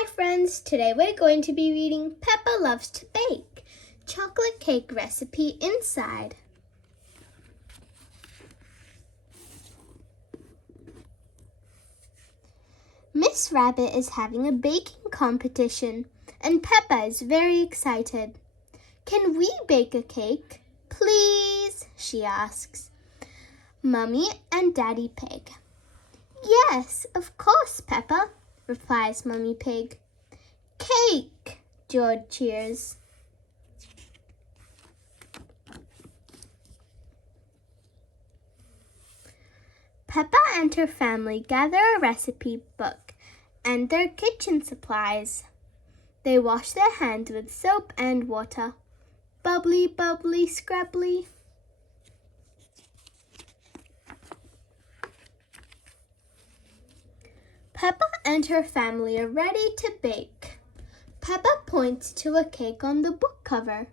Hi friends, today we're going to be reading Peppa Loves to Bake, chocolate cake recipe inside. Miss Rabbit is having a baking competition and Peppa is very excited. Can we bake a cake, please? She asks. Mummy and Daddy Pig. Yes, of course, Peppa, replies Mummy Pig. Cake, George cheers. Peppa and her family gather a recipe book and their kitchen supplies. They wash their hands with soap and water. Bubbly, bubbly, scrubbly. Peppa and her family are ready to bake. Peppa points to a cake on the book cover.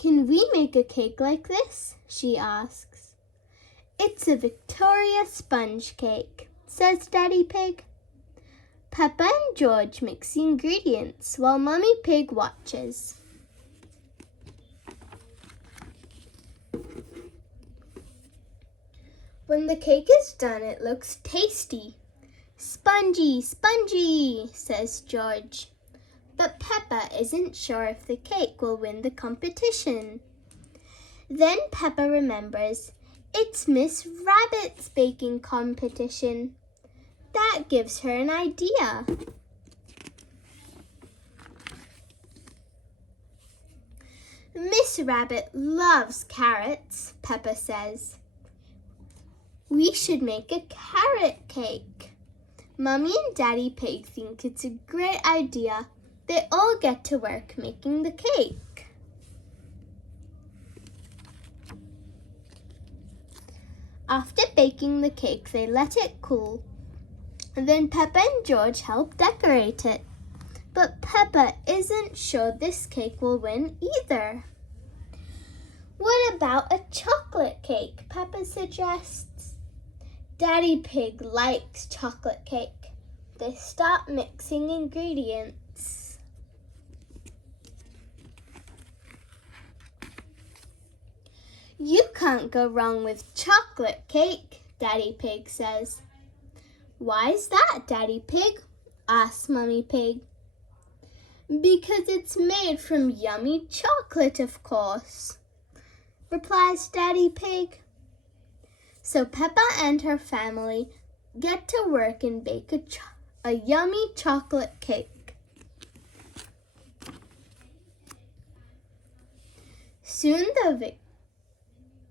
Can we make a cake like this? She asks. It's a Victoria sponge cake, says Daddy Pig. Peppa and George mix the ingredients while Mummy Pig watches. When the cake is done, it looks tasty. Spongy, spongy, says George. But Peppa isn't sure if the cake will win the competition. Then Peppa remembers it's Miss Rabbit's baking competition. That gives her an idea. Miss Rabbit loves carrots, Peppa says. We should make a carrot cake. Mummy and Daddy Pig think it's a great idea. They all get to work making the cake. After baking the cake, they let it cool. Then Peppa and George help decorate it. But Peppa isn't sure this cake will win either. What about a chocolate cake? Peppa suggests. Daddy Pig likes chocolate cake. They start mixing ingredients. You can't go wrong with chocolate cake, Daddy Pig says. Why's that, Daddy Pig? Asks Mummy Pig. Because it's made from yummy chocolate, of course, replies Daddy Pig. So Peppa and her family get to work and bake a yummy chocolate cake. Soon the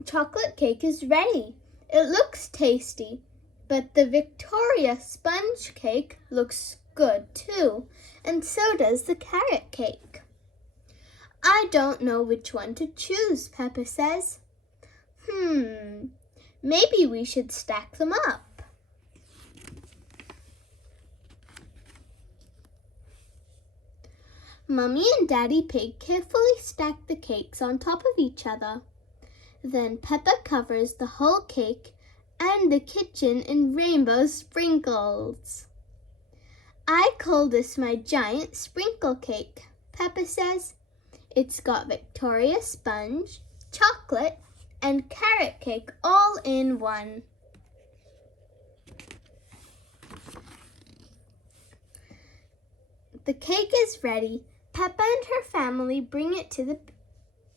chocolate cake is ready. It looks tasty, but the Victoria sponge cake looks good too, and so does the carrot cake. I don't know which one to choose, Peppa says. Maybe we should stack them up. Mummy and Daddy Pig carefully stack the cakes on top of each other. Then Peppa covers the whole cake and the kitchen in rainbow sprinkles. I call this my giant sprinkle cake, Peppa says. It's got Victoria sponge, chocolate, and carrot cake all in one. The cake is ready. Peppa and her family bring it to the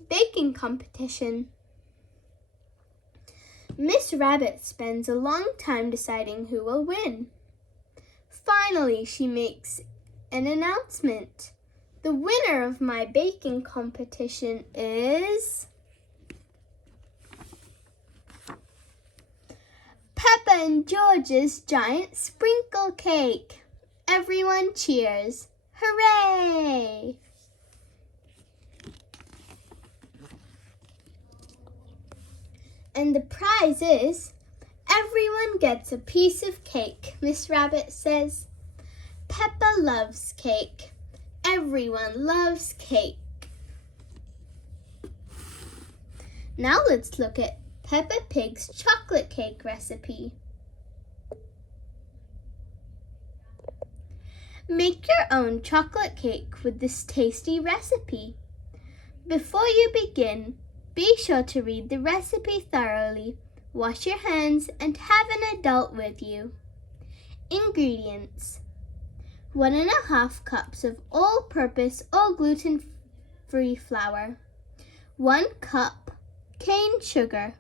baking competition. Miss Rabbit spends a long time deciding who will win. Finally, she makes an announcement. The winner of my baking competition is Peppa and George's giant sprinkle cake. Everyone cheers. Hooray! And the prize is, everyone gets a piece of cake, Miss Rabbit says. Peppa loves cake. Everyone loves cake. Now let's look at Peppa Pig's chocolate cake recipe. Make your own chocolate cake with this tasty recipe. Before you begin, be sure to read the recipe thoroughly, wash your hands, and have an adult with you. Ingredients: 1½ cups of all-purpose or gluten-free flour, 1 cup cane sugar,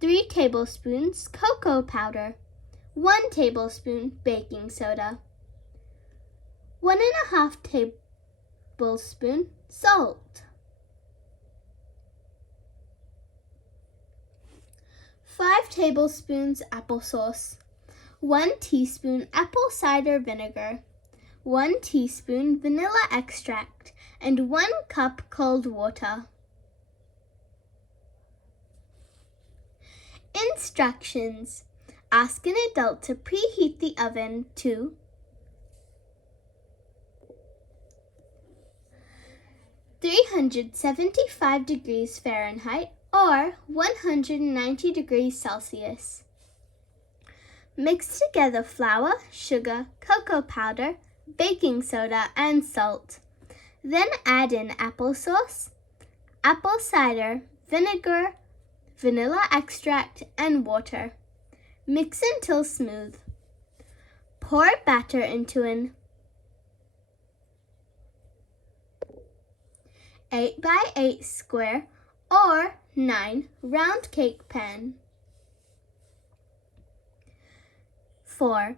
3 tablespoons cocoa powder, 1 tablespoon baking soda, 1½ tablespoon salt, 5 tablespoons applesauce, 1 teaspoon apple cider vinegar, 1 teaspoon vanilla extract, and 1 cup cold water. Instructions: ask an adult to preheat the oven to 375 degrees Fahrenheit or 190 degrees Celsius. Mix together flour, sugar, cocoa powder, baking soda, and salt. Then add in applesauce, apple cider, vinegar, vanilla extract, and water. Mix until smooth. Pour batter into an 8x8 square or 9 round cake pan. 4.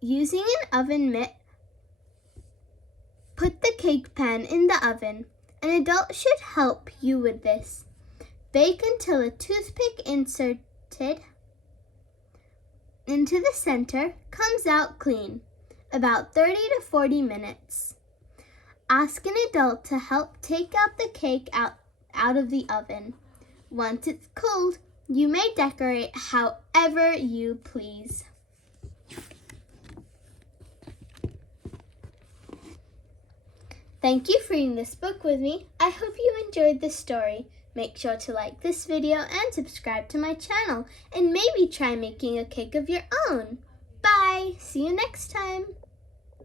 Using an oven mitt, put the cake pan in the oven. An adult should help you with this. Bake until a toothpick inserted into the center comes out clean, about 30 to 40 minutes. Ask an adult to help take out the cake out of the oven. Once it's cooled, you may decorate however you please. Thank you for reading this book with me. I hope you enjoyed this story. Make sure to like this video and subscribe to my channel, and maybe try making a cake of your own. Bye! See you next time!